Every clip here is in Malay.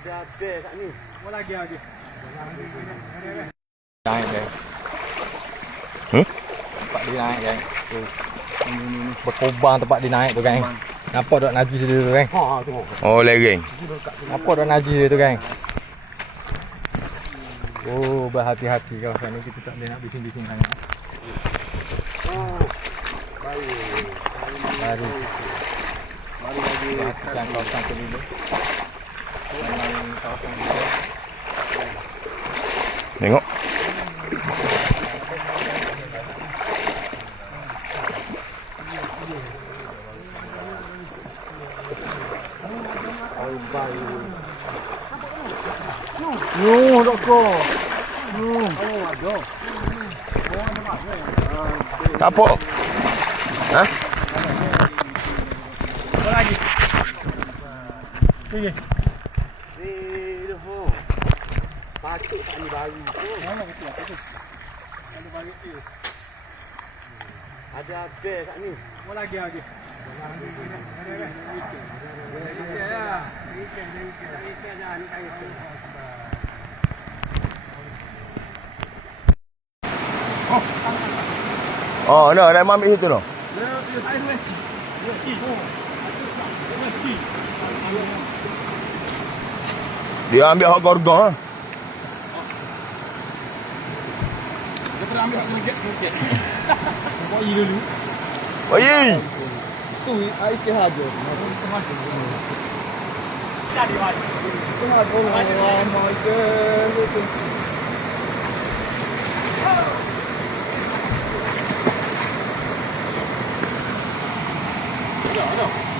Ada bel kat ni. Mau lagi lagi. Naik dia. Hmm? Tempat dia naik kan. Tu. Ni ni ni berkobang tempat dia naik tu kan. Nampak dok najis dia tu kan. Ha tengok. Oh, lereng. Nampak dok najis dia tu kan. Oh, berhati-hati kawasan ni kita tak boleh nak bising-bising sangat. Oh. Baik. Baru Mari lagi. perhatikan kawasan tu dulu. Nengok. No, doktor. No. Oh, ada. Kapo. Ha? Apa lagi? Pergi. Patut tak ni baru tu. Mana betul apa tu? Ada balik dia. Ada bel kat ni. Mau lagi lagi. Oh, no, dah ambil situ no. Dia ambil hak gorgon. What you do? What you? So we I can have you. Daddy, what? Oh my god. No, no.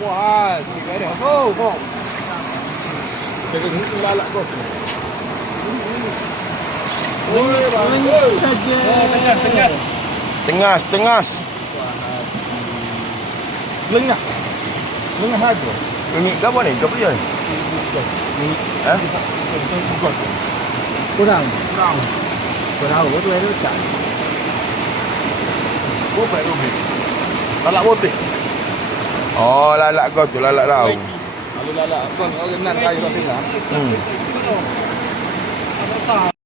quá chỉ cái đó không không cái cái những la lạ có Tengas, tengas. Lengah. Lengah aja. Ini enggak boleh, enggak boleh. Hah? Kurang. Kurang. Kurang, gua tuh ada cak. Gua baru beli. Talak botik. Oh, lalak kau tu, lalak lau. Kalau lalak, kau nan kayu kat sini. Hmm.